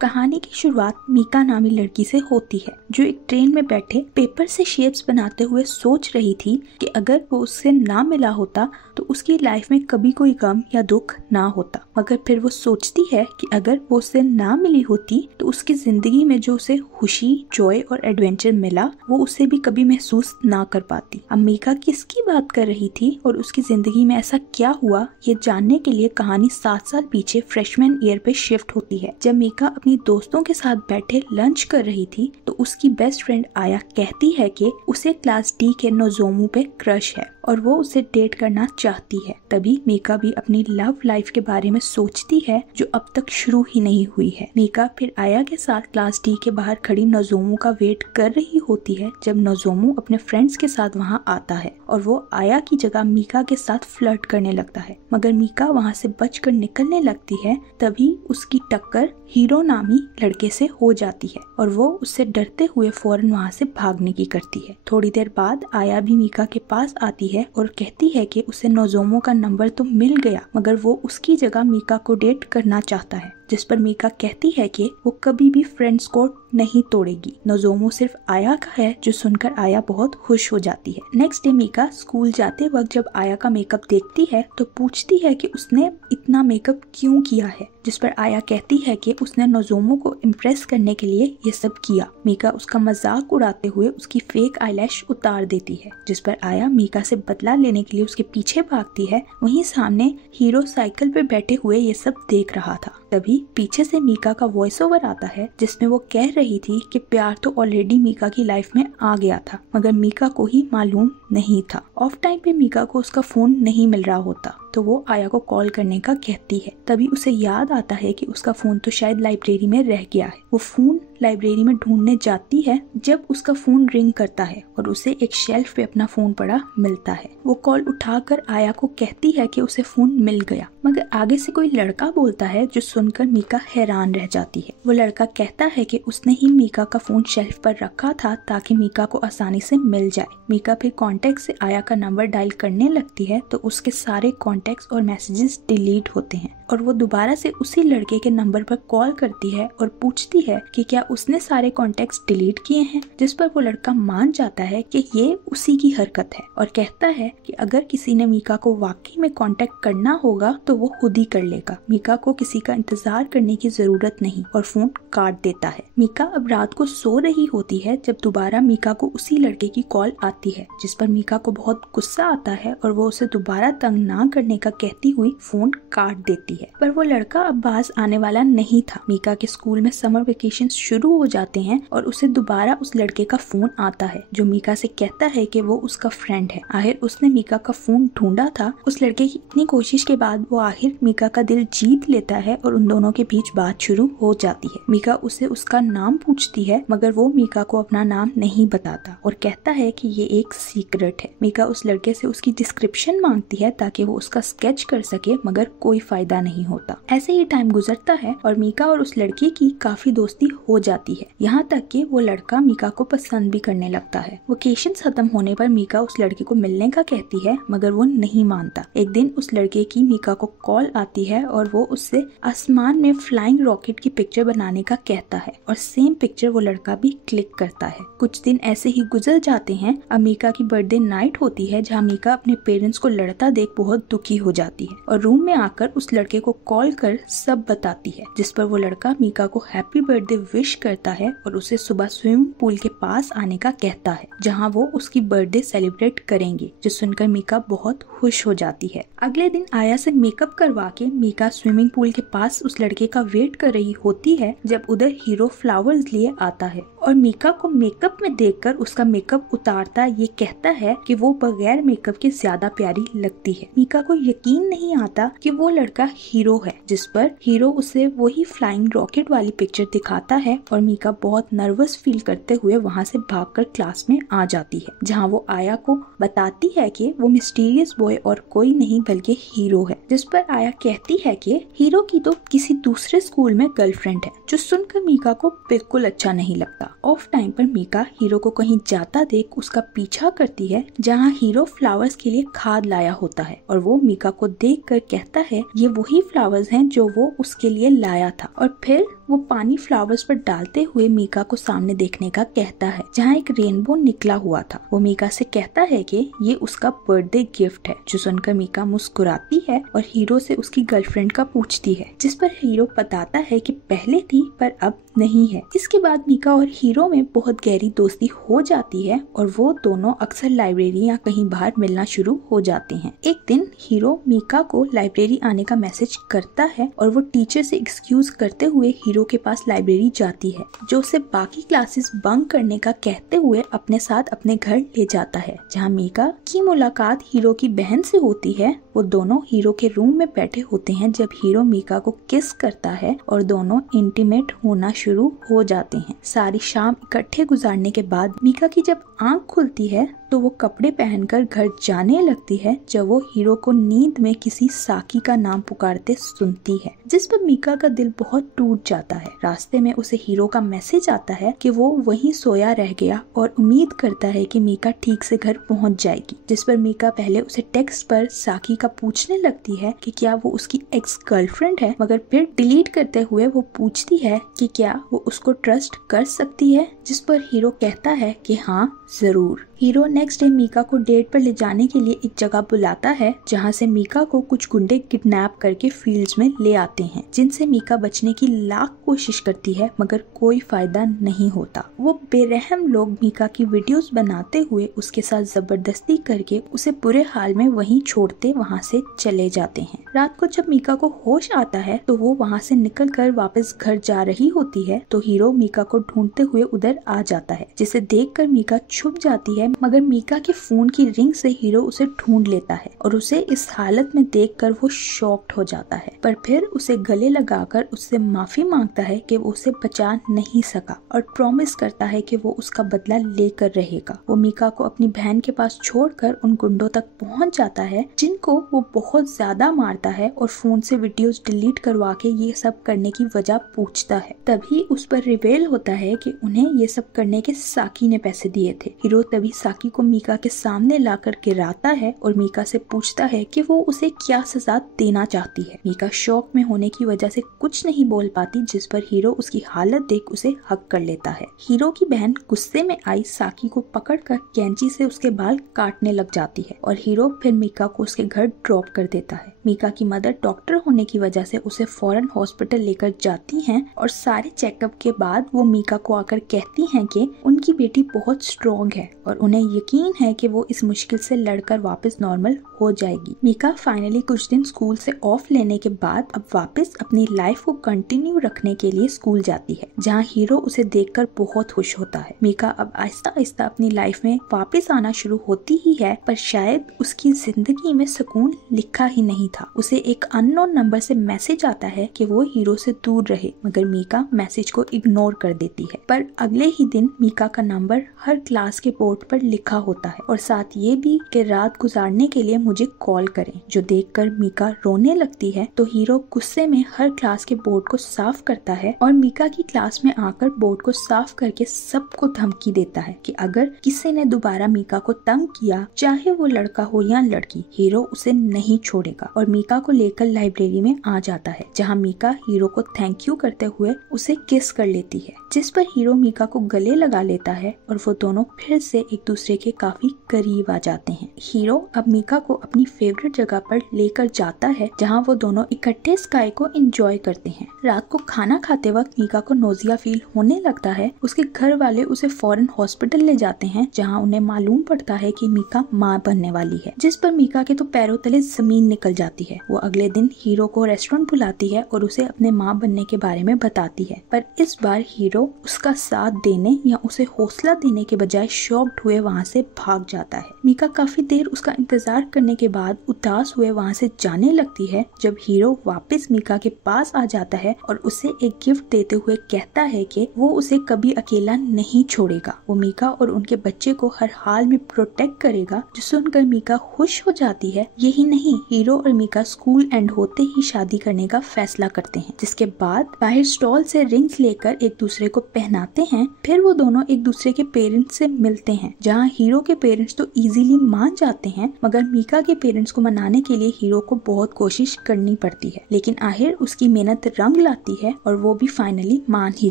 कहानी की शुरुआत मीका नामी लड़की से होती है जो एक ट्रेन में बैठे पेपर से शेप्स बनाते हुए सोच रही थी कि अगर वो उससे ना मिला होता तो उसकी लाइफ में कभी कोई गम या दुख ना होता। मगर फिर वो सोचती है कि अगर वो उससे ना मिली होती तो उसकी जिंदगी में जो उसे खुशी, जॉय और एडवेंचर मिला वो उसे भी कभी महसूस ना कर पाती। अब मीका किसकी बात कर रही थी और उसकी जिंदगी में ऐसा क्या हुआ, ये जानने के लिए कहानी 7 साल पीछे फ्रेशमैन ईयर पे शिफ्ट होती है। जब मीका अपनी दोस्तों के साथ बैठे लंच कर रही थी तो उसकी बेस्ट फ्रेंड आया कहती है कि उसे क्लास डी के नोजोमू पे क्रश है और वो उसे डेट करना चाहती है। तभी मीका भी अपनी लव लाइफ के बारे में सोचती है जो अब तक शुरू ही नहीं हुई है। मीका फिर आया के साथ क्लास डी के बाहर खड़ी नोजोमू का वेट कर रही होती है जब नोजोमू अपने फ्रेंड्स के साथ वहाँ आता है और वो आया की जगह मीका के साथ फ्लर्ट करने लगता है। मगर मीका वहाँ से बचकर निकलने लगती है तभी उसकी टक्कर हीरो नामी लड़के से हो जाती है और वो उससे डरते हुए फौरन वहाँ से भागने की करती है। थोड़ी देर बाद आया भी मीका के पास आती है और कहती है कि उसे नोजोमो का नंबर तो मिल गया मगर वो उसकी जगह मीका को डेट करना चाहता है, जिस पर मीका कहती है कि वो कभी भी फ्रेंड्स को नहीं तोड़ेगी। नोजोमो सिर्फ आया का है, जो सुनकर आया बहुत खुश हो जाती है। नेक्स्ट डे मीका स्कूल जाते वक्त जब आया का मेकअप देखती है तो पूछती है कि उसने इतना मेकअप क्यों किया है, जिस पर आया कहती है कि उसने नोजोमो को इम्प्रेस करने के लिए ये सब किया। मीका उसका मजाक उड़ाते हुए उसकी फेक आईलैश उतार देती है, जिस पर आया मीका से बदला लेने के लिए उसके पीछे भागती है। वहीं सामने हीरो साइकिल पे बैठे हुए ये सब देख रहा था। तभी पीछे से मीका का वॉइस ओवर आता है जिसमें वो कह रही थी कि प्यार तो ऑलरेडी मीका की लाइफ में आ गया था मगर मीका को ही मालूम नहीं था। ऑफ टाइम पे मीका को उसका फोन नहीं मिल रहा होता तो वो आया को कॉल करने का कहती है। तभी उसे याद आता है कि उसका फोन तो शायद लाइब्रेरी में रह गया है। वो फोन लाइब्रेरी में ढूंढने जाती है जब उसका फोन रिंग करता है और उसे एक शेल्फ पे अपना फोन पड़ा मिलता है। वो कॉल उठाकर आया को कहती है कि उसे फोन मिल गया मगर आगे से कोई लड़का बोलता है जो सुनकर मीका हैरान रह जाती है। वो लड़का कहता है कि उसने ही मीका का फोन शेल्फ पर रखा था ताकि मीका को आसानी से मिल जाए। मीका फिर कॉन्टेक्ट से आया का नंबर डायल करने लगती है तो उसके सारे कॉन्टेक्ट्स और मैसेजेस डिलीट होते हैं और वो दोबारा से उसी लड़के के नंबर पर कॉल करती है और पूछती है कि क्या उसने सारे कॉन्टेक्ट्स डिलीट किए हैं, जिस पर वो लड़का मान जाता है कि ये उसी की हरकत है और कहता है कि अगर किसी ने मीका को वाकई में कांटेक्ट करना होगा तो वो खुद ही कर लेगा। मीका को किसी का इंतजार करने की जरूरत नहीं और फोन काट देता है। मीका अब रात को सो रही होती है जब दोबारा मीका को उसी लड़के की कॉल आती है, जिस पर मीका को बहुत गुस्सा आता है और वो उसे दोबारा तंग ना करने का कहती हुई फोन काट देती है। पर वो लड़का अब बाज आने वाला नहीं था। मीका के स्कूल में समर वेकेशन शुरू हो जाते हैं और उसे दोबारा उस लड़के का फोन आता है जो मीका से कहता है कि वो उसका फ्रेंड है। आखिर उसने मीका का फोन ढूंढा था। उस लड़के की इतनी कोशिश के बाद वो आखिर मीका का दिल जीत लेता है और उन दोनों के बीच बात शुरू हो जाती है। मीका उसे उसका नाम पूछती है मगर वो मीका को अपना नाम नहीं बताता और कहता है कि ये एक सीक्रेट है। मीका उस लड़के से उसकी डिस्क्रिप्शन मांगती है ताकि वो उसका स्केच कर सके मगर कोई फायदा नहीं होता। ऐसे ही टाइम गुजरता है और मीका और उस लड़के की काफी दोस्ती हो जाती है, यहाँ तक कि वो लड़का मीका को पसंद भी करने लगता है। वेकेशन खत्म होने पर मीका उस लड़के को मिलने का कहती है मगर वो नहीं मानता। एक दिन उस लड़के की मीका को कॉल आती है और वो उससे आसमान में फ्लाइंग रॉकेट की पिक्चर बनाने का कहता है और सेम पिक्चर वो लड़का भी क्लिक करता है। कुछ दिन ऐसे ही गुजर जाते हैं। अब मीका की बर्थडे नाइट होती है जहाँ मीका अपने पेरेंट्स को लड़ता देख बहुत दुखी हो जाती है और रूम में आकर उस लड़के को कॉल कर सब बताती है, जिस पर वो लड़का मीका को हैप्पी बर्थडे विश करता है और उसे सुबह स्विमिंग पूल के पास आने का कहता है जहां वो उसकी बर्थडे सेलिब्रेट करेंगे, जो सुनकर मीका बहुत खुश हो जाती है। अगले दिन आया से मेकअप करवा के मीका स्विमिंग पूल के पास उस लड़के का वेट कर रही होती है जब उधर हीरो फ्लावर्स लिए आता है और मीका को मेकअप में देखकर उसका मेकअप उतारता ये कहता है कि वो बगैर मेकअप के ज्यादा प्यारी लगती है। मीका को यकीन नहीं आता कि वो लड़का हीरो है, जिस पर हीरो उसे वही फ्लाइंग रॉकेट वाली पिक्चर दिखाता है और मीका बहुत नर्वस फील करते हुए वहाँ से भागकर क्लास में आ जाती है, जहाँ वो आया को बताती है कि वो मिस्टीरियस बॉय और कोई नहीं बल्कि हीरो है, जिस पर आया कहती है कि हीरो की तो किसी दूसरे स्कूल में गर्लफ्रेंड है, जो सुनकर मीका को बिल्कुल अच्छा नहीं लगता। ऑफ टाइम पर मीका हीरो को कहीं जाता देख उसका पीछा करती है जहाँ हीरो फ्लावर्स के लिए खाद लाया होता है और वो मीका को देखकर कहता है ये वही फ्लावर्स हैं जो वो उसके लिए लाया था और फिर वो पानी फ्लावर्स पर डालते हुए मीका को सामने देखने का कहता है, जहाँ एक रेनबो निकला हुआ था। वो मीका से कहता है कि ये उसका बर्थडे गिफ्ट है, जो सुनकर मीका मुस्कुराती है और हीरो से उसकी गर्लफ्रेंड का पूछती है, जिस पर हीरो बताता है कि पहले थी पर अब नहीं है। इसके बाद मीका और हीरो में बहुत गहरी दोस्ती हो जाती है और वो दोनों अक्सर लाइब्रेरी या कहीं बाहर मिलना शुरू हो जाते हैं। एक दिन हीरो मीका को लाइब्रेरी आने का मैसेज करता है और वो टीचर से एक्सक्यूज करते हुए हीरो के पास लाइब्रेरी जाती है, जो उसे बाकी क्लासेस बंक करने का कहते हुए अपने साथ अपने घर ले जाता है, जहाँ मीका की मुलाकात हीरो की बहन से होती है। वो दोनों हीरो के रूम में बैठे होते हैं जब हीरो मीका को किस करता है और दोनों इंटीमेट होना शुरू हो जाते हैं। सारी शाम इकट्ठे गुजारने के बाद मीका की जब आंख खुलती है तो वो कपड़े पहनकर घर जाने लगती है, जब वो हीरो को नींद में किसी साकी का नाम पुकारते सुनती है, जिस पर मीका का दिल बहुत टूट जाता है। रास्ते में उसे हीरो का मैसेज आता है कि वो वहीं सोया रह गया और उम्मीद करता है कि मीका ठीक से घर पहुंच जाएगी, जिस पर मीका पहले उसे टेक्स्ट पर साकी का पूछने लगती है कि क्या वो उसकी एक्स गर्लफ्रेंड है, मगर फिर डिलीट करते हुए वो पूछती है कि क्या वो उसको ट्रस्ट कर सकती है, जिस पर हीरो कहता है कि हाँ जरूर। हीरो नेक्स्ट डे मीका को डेट पर ले जाने के लिए एक जगह बुलाता है, जहां से मीका को कुछ गुंडे किडनैप करके फील्ड्स में ले आते हैं, जिनसे मीका बचने की लाख कोशिश करती है मगर कोई फायदा नहीं होता। वो बेरहम लोग मीका की वीडियोस बनाते हुए उसके साथ जबरदस्ती करके उसे बुरे हाल में वहीं छोड़ते वहां से चले जाते हैं। रात को जब मीका को होश आता है तो वो वहां से निकलकर वापस घर जा रही होती है, तो हीरो मीका को ढूंढते हुए उधर आ जाता है, जिसे देखकर मीका छुप जाती है, मगर मीका के फोन की रिंग से हीरो उसे ढूंढ लेता है और उसे इस हालत में देखकर वो शॉक्ड हो जाता है, पर फिर उसे गले लगाकर उससे माफी मांगता है कि वो उसे बचा नहीं सका और प्रॉमिस करता है कि वो उसका बदला लेकर रहेगा। वो मीका को अपनी बहन के पास छोड़कर उन गुंडों तक पहुंच जाता है, जिनको वो बहुत ज्यादा मारता है और फोन से वीडियोस डिलीट करवा के ये सब करने की वजह पूछता है। तभी उस पर रिवेल होता है कि उन्हें ये सब करने के साकी ने पैसे दिए थे। हीरो तभी साकी को मीका के सामने लाकर गिराता है और मीका से पूछता है कि वो उसे क्या सजा देना चाहती है। मीका शॉक में होने की वजह से कुछ नहीं बोल पाती, जिस पर हीरो उसकी हालत देख उसे हक कर लेता है। हीरो की बहन गुस्से में आई साकी को पकड़कर कैंची से उसके बाल काटने लग जाती है और हीरो फिर मीका को उसके घर ड्रॉप कर देता है। मीका की मदर डॉक्टर होने की वजह से उसे फौरन हॉस्पिटल लेकर जाती हैं और सारे चेकअप के बाद वो मीका को आकर कहती हैं कि उनकी बेटी बहुत स्ट्रॉन्ग है और उन्हें यकीन है कि वो इस मुश्किल से लड़कर वापस नॉर्मल हो जाएगी। मीका फाइनली कुछ दिन स्कूल से ऑफ लेने के बाद अब वापस अपनी लाइफ को कंटिन्यू रखने के लिए स्कूल जाती है, जहाँ हीरो उसे देखकर बहुत खुश होता है। मीका अब आहिस्ता आहिस्ता अपनी लाइफ में वापस आना शुरू होती ही है, पर शायद उसकी जिंदगी में सुकून लिखा ही नहीं था। उसे एक अननोन नंबर से मैसेज आता है कि वो हीरो से दूर रहे, मगर मीका मैसेज को इग्नोर कर देती है। पर अगले ही दिन मीका का नंबर हर क्लास के बोर्ड पर लिखा होता है और साथ ये भी कि रात गुजारने के लिए मुझे कॉल करें, जो देखकर मीका रोने लगती है। तो हीरो गुस्से में हर क्लास के बोर्ड को साफ करता है और मीका की क्लास में आकर बोर्ड को साफ करके सबको धमकी देता है कि अगर किसी ने दोबारा मीका को तंग किया, चाहे वो लड़का हो या लड़की, हीरो उसे नहीं छोड़ेगा और मीका को लेकर लाइब्रेरी में आ जाता है, जहाँ मीका हीरो को थैंक यू करते हुए उसे किस कर लेती है, जिस पर हीरो मीका को गले लगा लेता है और वो दोनों फिर से एक दूसरे के काफी करीब आ जाते हैं। हीरो अब मीका को अपनी फेवरेट जगह पर लेकर जाता है, जहाँ वो दोनों इकट्ठे स्काई को एंजॉय करते हैं। रात को खाना खाते वक्त मीका को नोजिया फील होने लगता है। उसके घर वाले उसे फौरन हॉस्पिटल ले जाते हैं, जहाँ उन्हें मालूम पड़ता है कि मीका माँ बनने वाली है, जिस पर मीका के तो पैरों तले जमीन निकल जाती है। वो अगले दिन हीरो को रेस्टोरेंट बुलाती है और उसे अपने माँ बनने के बारे में बताती है, पर इस बार हीरो उसका साथ देने या उसे हौसला देने के बजाय शॉक्ड हुए वहाँ से भाग जाता है। मीका काफी देर उसका इंतजार करने के बाद उदास हुए वहाँ से जाने लगती है, जब हीरो वापस मीका के पास आ जाता है और उसे एक गिफ्ट देते हुए कहता है कि वो उसे कभी अकेला नहीं छोड़ेगा। वो मीका और उनके बच्चे को हर हाल में प्रोटेक्ट करेगा, जो सुनकर मीका खुश हो जाती है। यही नहीं, हीरो और मीका स्कूल एंड होते ही शादी करने का फैसला करते हैं, जिसके बाद बाहर स्टॉल से रिंग्स लेकर एक दूसरे को पहनाते हैं। फिर वो दोनों एक एक दूसरे के पेरेंट्स से मिलते हैं, जहाँ हीरो के पेरेंट्स तो इजीली मान जाते हैं, मगर मीका के पेरेंट्स को मनाने के लिए हीरो को बहुत कोशिश करनी पड़ती है। लेकिन आखिर उसकी मेहनत रंग लाती है और वो भी फाइनली मान ही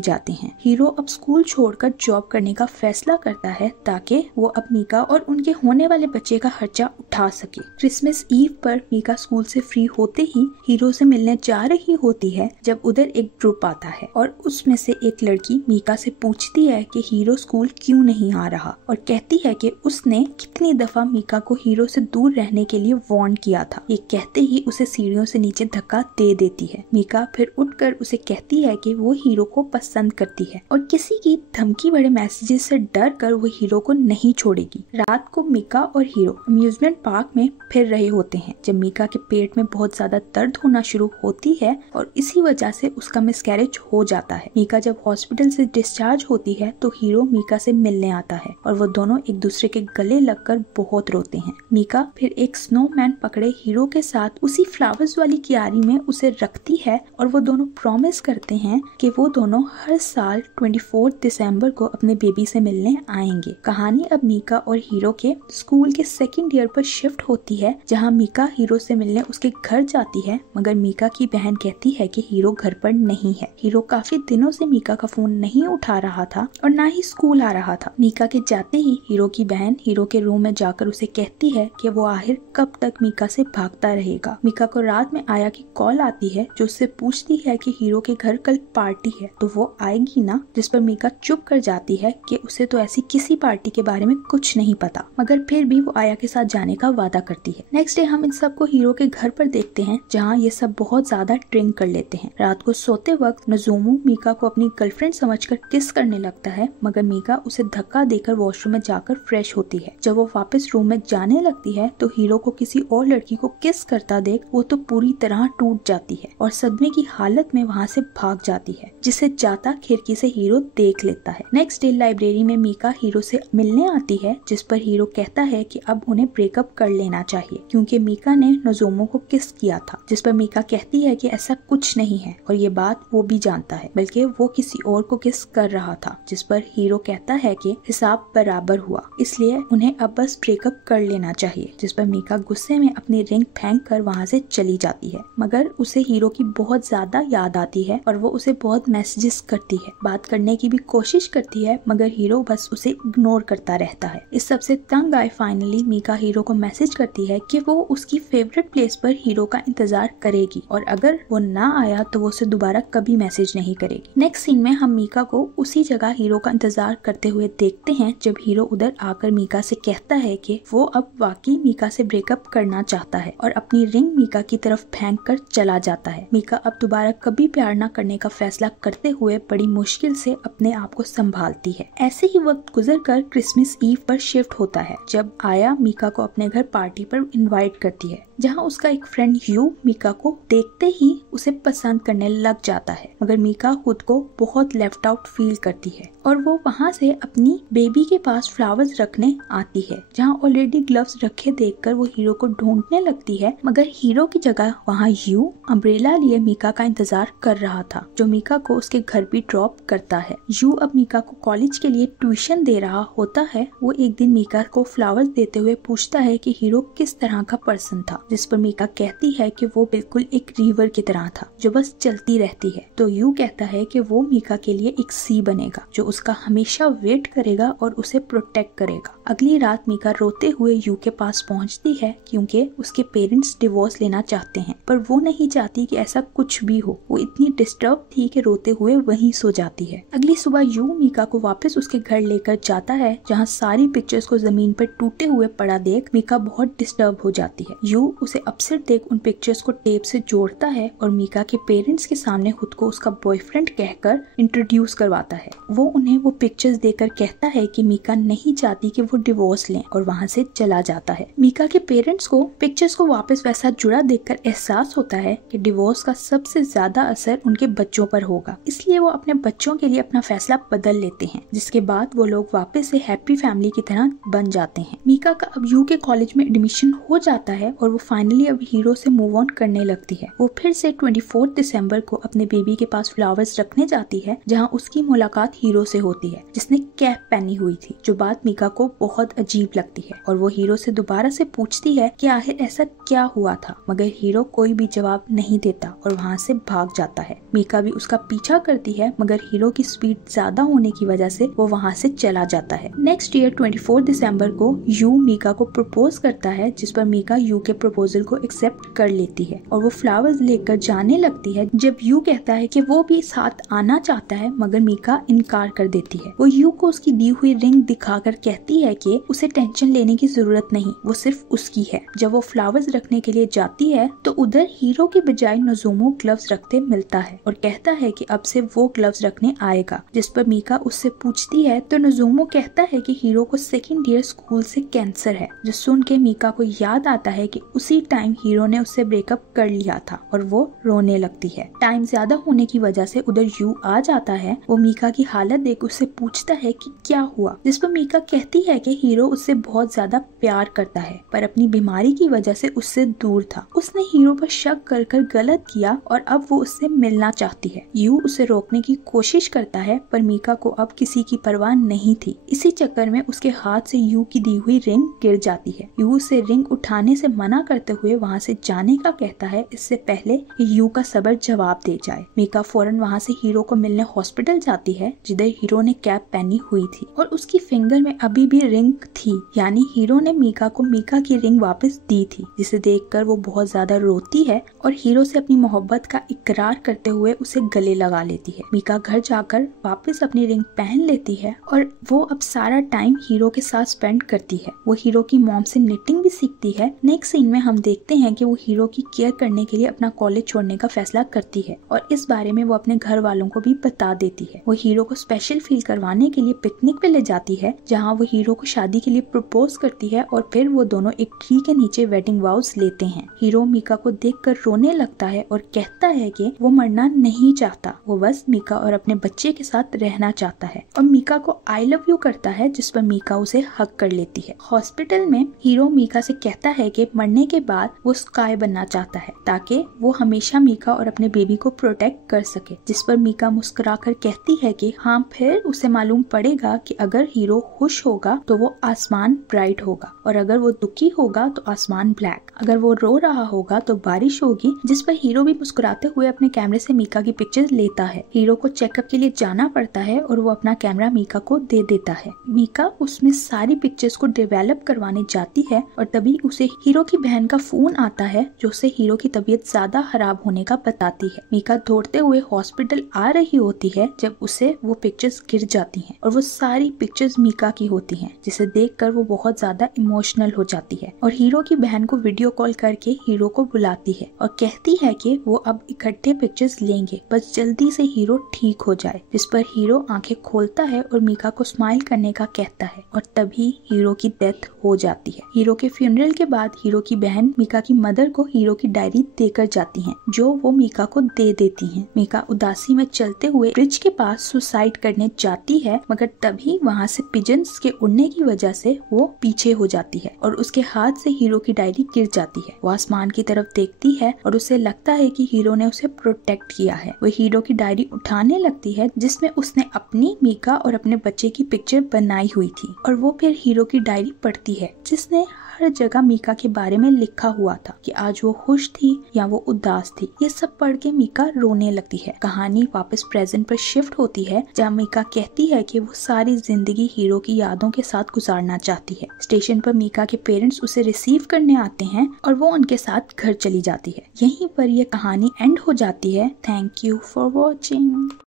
जाते हैं। हीरो अब स्कूल छोड़कर जॉब करने का फैसला करता है ताकि वो अब मीका और उनके होने वाले बच्चे का खर्चा उठा सके। क्रिसमस ईव पर मीका स्कूल से फ्री होते ही हीरो से मिलने जा रही होती है जब उधर एक ग्रुप आता है और उसमें से एक लड़की मीका से पूछती है कि हीरो स्कूल क्यों नहीं आ रहा और कहती है कि उसने कितनी दफा मीका को हीरो से दूर रहने के लिए वार्न किया था। ये कहते ही उसे सीढ़ियों से नीचे धक्का दे देती है। मीका फिर उठकर उसे कहती है कि वो हीरो को पसंद करती है और किसी की धमकी भरे मैसेजेस से डर कर वो हीरो को नहीं छोड़ेगी। रात को मीका और हीरो अम्यूजमेंट पार्क में फिर रहे होते हैं जब मीका के पेट में बहुत ज्यादा दर्द होना शुरू होती है और इसी वजह से उसका मिसकैरेज हो जाता है। मीका जब हॉस्पिटल से डिस्चार्ज होती है तो हीरो मीका से मिलने आता है और वो दोनों एक दूसरे के गले लगकर बहुत रोते हैं। मीका फिर एक स्नोमैन पकड़े हीरो के साथ उसी फ्लावर्स वाली क्यारी में उसे रखती है और वो दोनों प्रॉमिस करते हैं कि वो दोनों हर साल 24 दिसंबर को अपने बेबी से मिलने आएंगे। कहानी अब मीका और हीरो के स्कूल के सेकंड ईयर पर शिफ्ट होती है जहाँ मीका हीरो से मिलने उसके घर जाती है, मगर मीका की बहन कहती है कि हीरो घर पर नहीं है। हीरो काफी दिनों से मीका का फोन नहीं उठा रहा था और ना ही स्कूल आ रहा था। मीका के जाते ही हीरो की बहन हीरो के रूम में जाकर उसे कहती है कि वो आखिर कब तक मीका से भागता रहेगा। मीका को रात में आया की कॉल आती है जो उससे पूछती है कि हीरो के घर कल पार्टी है तो वो आएगी ना, जिस पर मीका चुप कर जाती है कि उसे तो ऐसी किसी पार्टी के बारे में कुछ नहीं पता, मगर फिर भी वो आया के साथ जाने का वादा करती है। नेक्स्ट डे हम इन सबको हीरो के घर पर देखते हैं जहाँ ये सब बहुत ज्यादा ड्रिंक कर लेते हैं। रात को सोते वक्त नजोमो मीका को अपनी गर्लफ्रेंड समझकर किस करने लगता है, मगर मीका उसे धक्का देकर वॉशरूम में जाकर फ्रेश होती है। जब वो वापस रूम में जाने लगती है तो हीरो को किसी और लड़की को किस करता देख वो तो पूरी तरह टूट जाती है और सदमे की हालत में वहाँ से भाग जाती है, जिसे जाता खिड़की से हीरो देख लेता है। नेक्स्ट डे लाइब्रेरी में मीका हीरो से मिलने आती है जिस पर हीरो कहता है कि अब उन्हें ब्रेकअप कर लेना चाहिए क्योंकि मीका ने नोजोमो को किस किया था, जिस पर मीका कहती है कि ऐसा कुछ नहीं है और ये बात वो भी जानता है, बल्कि वो किसी और को किस कर रहा था, जिस पर हीरो कहता है कि हिसाब बराबर हुआ इसलिए उन्हें अब बस ब्रेकअप कर लेना चाहिए, जिस पर मीका गुस्से में अपनी रिंग फेंक कर वहाँ से चली जाती है। मगर उसे हीरो की बहुत ज्यादा याद आती है और वो उसे बहुत मैसेजेस करती है, बात करने की भी कोशिश करती है, मगर हीरो बस उसे इग्नोर करता रहता है। इस सबसे तंग आए फाइनली मीका हीरो को मैसेज करती है कि वो उसकी फेवरेट प्लेस पर हीरो का इंतजार करेगी और अगर वो ना आया तो वो उसे दोबारा कभी मैसेज नहीं करेगी। नेक्स्ट सीन में हम मीका को उसी जगह हीरो का इंतजार करते हुए देखते हैं जब हीरो उधर आकर मीका से कहता है कि वो अब वाकई मीका से ब्रेकअप करना चाहता है और अपनी रिंग मीका की तरफ फेंक कर चला जाता है। मीका अब दोबारा कभी प्यार न करने का फैसला करते हुए बड़ी मुश्किल से अपने आप को संभालती है। ऐसे ही वक्त गुजरकर क्रिसमस ईव पर शिफ्ट होता है जब आया मीका को अपने घर पार्टी पर इनवाइट करती है, जहां उसका एक फ्रेंड यू मीका को देखते ही उसे पसंद करने लग जाता है, मगर मीका खुद को बहुत लेफ्ट आउट फील करती है और वो वहां से अपनी बेबी के पास फ्लावर्स रखने आती है, जहां ऑलरेडी ग्लव्स रखे देखकर वो हीरो को ढूंढने लगती है, मगर हीरो की जगह वहां यू अम्ब्रेला लिए मीका का इंतजार कर रहा था जो मीका को उसके घर भी ड्रॉप करता है। यू अब मीका को कॉलेज के लिए ट्यूशन दे रहा होता है। वो एक दिन मीका को फ्लावर्स देते हुए पूछता है कि हीरो किस तरह का पर्सन था, जिस पर मीका कहती है कि वो बिल्कुल एक रिवर की तरह था जो बस चलती रहती है। तो यू कहता है कि वो मीका के लिए एक सी बनेगा जो उसका हमेशा वेट करेगा और उसे प्रोटेक्ट करेगा। अगली रात मीका रोते हुए यू के पास पहुंचती है क्योंकि उसके पेरेंट्स डिवोर्स लेना चाहते हैं, पर वो नहीं चाहती कि ऐसा कुछ भी हो। वो इतनी डिस्टर्ब थी कि रोते हुए वहीं सो जाती है। अगली सुबह यू मीका को वापस उसके घर लेकर जाता है जहाँ सारी पिक्चर्स को जमीन पर टूटे हुए पड़ा देख मीका बहुत डिस्टर्ब हो जाती है। यू उसे अपसेट देख उन पिक्चर्स को टेप से जोड़ता है और मीका के पेरेंट्स के सामने खुद को उसका बॉयफ्रेंड कहकर इंट्रोड्यूस करवाता है। वो उन्हें वो पिक्चर्स देकर कहता है कि मीका नहीं चाहती कि वो डिवोर्स लें और वहाँ से चला जाता है। मीका के पेरेंट्स को पिक्चर्स को वापस वैसा जुड़ा देखकर एहसास होता है कि डिवोर्स का सबसे ज्यादा असर उनके बच्चों पर होगा, इसलिए वो अपने बच्चों के लिए अपना फैसला बदल लेते हैं, जिसके बाद वो लोग वापस से हैप्पी फैमिली की तरह बन जाते हैं। मीका का अब यू के कॉलेज में एडमिशन हो जाता है और वो फाइनली अब हीरो से मूव ऑन करने लगती है। वो फिर से 24 दिसंबर को अपने बेबी के पास फ्लावर्स रखने जाती है, जहाँ उसकी मुलाकात हीरो से होती है जिसने कैप पहनी हुई थी, जो बात मीका को बहुत अजीब लगती है और वो हीरो से दोबारा से पूछती है कि आखिर ऐसा क्या हुआ था, मगर हीरो कोई भी जवाब नहीं देता और वहाँ से भाग जाता है। मीका भी उसका पीछा करती है, मगर हीरो की स्पीड ज्यादा होने की वजह से वो वहाँ से चला जाता है। नेक्स्ट ईयर 24 दिसंबर को यू मीका को प्रपोज करता है, जिस पर मीका यू के प्रपोजल को एक्सेप्ट कर लेती है और वो फ्लावर्स लेकर जाने लगती है। जब यू कहता है कि वो भी साथ आना चाहता है, मगर मीका इनकार कर देती है। वो यू को उसकी दी हुई रिंग दिखाकर कहती है कि उसे टेंशन लेने की जरूरत नहीं, वो सिर्फ उसकी है। जब वो फ्लावर्स रखने के लिए जाती है तो उधर हीरो की बजाय नोज़ुमो ग्लव्स रखते मिलता है और कहता है कि अब से वो ग्लव्स रखने आएगा, जिस पर मीका उससे पूछती है तो नोज़ुमो कहता है कि हीरो को सेकंड ईयर स्कूल से कैंसर है। जो सुन के मीका को याद आता है कि उसी टाइम हीरो ने उससे ब्रेकअप कर लिया था और वो रोने लगती है। टाइम ज्यादा होने की वजह से उधर यू आ जाता है। वो मीका की हालत देख उससे पूछता है कि क्या हुआ, जिस पर मीका कहती है कि हीरो उससे बहुत ज्यादा प्यार करता है पर अपनी बीमारी की वजह से उससे दूर था। उसने हीरो पर शक कर गलत किया और अब वो उससे मिलना चाहती है। यू उसे रोकने की कोशिश करता है पर मीका को अब किसी की परवाह नहीं थी। इसी चक्कर में उसके हाथ से यू की दी हुई रिंग गिर जाती है। यू उसे रिंग उठाने से मना करते हुए वहाँ से जाने का कहता है, इससे पहले यू का सबर जवाब दे जाए। मीका फौरन वहाँ से हीरो को मिलने हॉस्पिटल जाती है, जिधर हीरो ने कैप पहनी हुई थी और उसकी फिंगर में अभी भी रिंग थी, यानी हीरो ने मीका को मीका की रिंग वापस दी थी, जिसे देखकर वो बहुत ज्यादा रोती है और हीरो से अपनी मोहब्बत का इकरार करते हुए उसे गले लगा लेती है। मीका घर जाकर वापस अपनी रिंग पहन लेती है और वो अब सारा टाइम हीरो के साथ स्पेंड करती है। वो हीरो की मॉम से निटिंग भी सीखती है। नेक्स्ट सीन में हम देखते हैं कि वो हीरो की केयर करने के लिए अपना कॉलेज छोड़ने का फैसला करती है और इस बारे में वो अपने घर वालों को भी बता देती है। वो हीरो को स्पेशल फील करवाने के लिए पिकनिक पे ले जाती है, जहाँ वो हीरो को शादी के लिए प्रपोज करती है और फिर वो दोनों एक ट्री के नीचे वेडिंग वाउस लेते हैं। हीरो मीका को देखकर रोने लगता है और कहता है कि वो मरना नहीं चाहता, वो बस मीका और अपने बच्चे के साथ रहना चाहता है और मीका को आई लव यू करता है, जिस पर मीका उसे हक कर लेती है। हॉस्पिटल में हीरो मीका से कहता है कि मरने के बाद वो स्काई बनना चाहता है ताकि वो हमेशा मीका और अपने बेबी को प्रोटेक्ट कर सके, जिस पर मीका मुस्कुराकर कहती है कि हाँ, फिर उसे मालूम पड़ेगा कि अगर हीरो खुश होगा तो वो आसमान ब्राइट होगा और अगर वो दुखी होगा तो आसमान ब्लैक, अगर वो रो रहा होगा तो बारिश होगी। जिस पर हीरो भी मुस्कुराते हुए अपने कैमरे से मीका की पिक्चर्स लेता है। हीरो को चेकअप के लिए जाना पड़ता है और वो अपना कैमरा मीका को दे देता है। मीका उसमें सारी पिक्चर्स को डेवलप करवाने जाती है और तभी उसे हीरो की बहन का फोन आता है, जो उसे हीरो की तबीयत ज्यादा खराब होने का बताती है। मीका दौड़ते हुए हॉस्पिटल आ रही होती है जब उसे वो पिक्चर्स गिर जाती हैं और वो सारी पिक्चर्स मीका की होती हैं, जिसे देखकर वो बहुत ज्यादा इमोशनल हो जाती है और हीरो की बहन को वीडियो कॉल करके हीरो को बुलाती है और कहती है कि वो अब इकट्ठे पिक्चर्स लेंगे, बस जल्दी से हीरो ठीक हो जाए। जिस पर हीरो आंखें खोलता है और मीका को स्माइल करने का कहता है और तभी हीरो की डेथ हो जाती है। हीरो के फ्यूनरल के बाद हीरो की बहन मीका की मदर को हीरो की डायरी देकर जाती हैं, जो वो मीका को दे देती हैं। मीका उदासी में चलते हुए ब्रिज के पास सुसाइड करने जाती है, मगर तभी वहाँ से पिजन्स के उड़ने की वजह से वो पीछे हो जाती है और उसके हाथ से हीरो की डायरी गिर जाती है। वो आसमान की तरफ देखती है और उसे लगता है कि हीरो ने उसे प्रोटेक्ट किया है। वो हीरो की डायरी उठाने लगती है, जिसमें उसने अपनी, मीका और अपने बच्चे की पिक्चर बनाई हुई थी और वो फिर हीरो की डायरी पढ़ती है, जिसने हर जगह मीका के बारे में लिखा हुआ था कि आज वो खुश थी या वो उदास थी। ये सब पढ़ के मीका रोने लगती है। कहानी वापस प्रेजेंट पर शिफ्ट होती है, जहाँ मीका कहती है कि वो सारी जिंदगी हीरो की यादों के साथ गुजारना चाहती है। स्टेशन पर मीका के पेरेंट्स उसे रिसीव करने आते हैं और वो उनके साथ घर चली जाती है। यहीं पर यह कहानी एंड हो जाती है। Thank you for watching.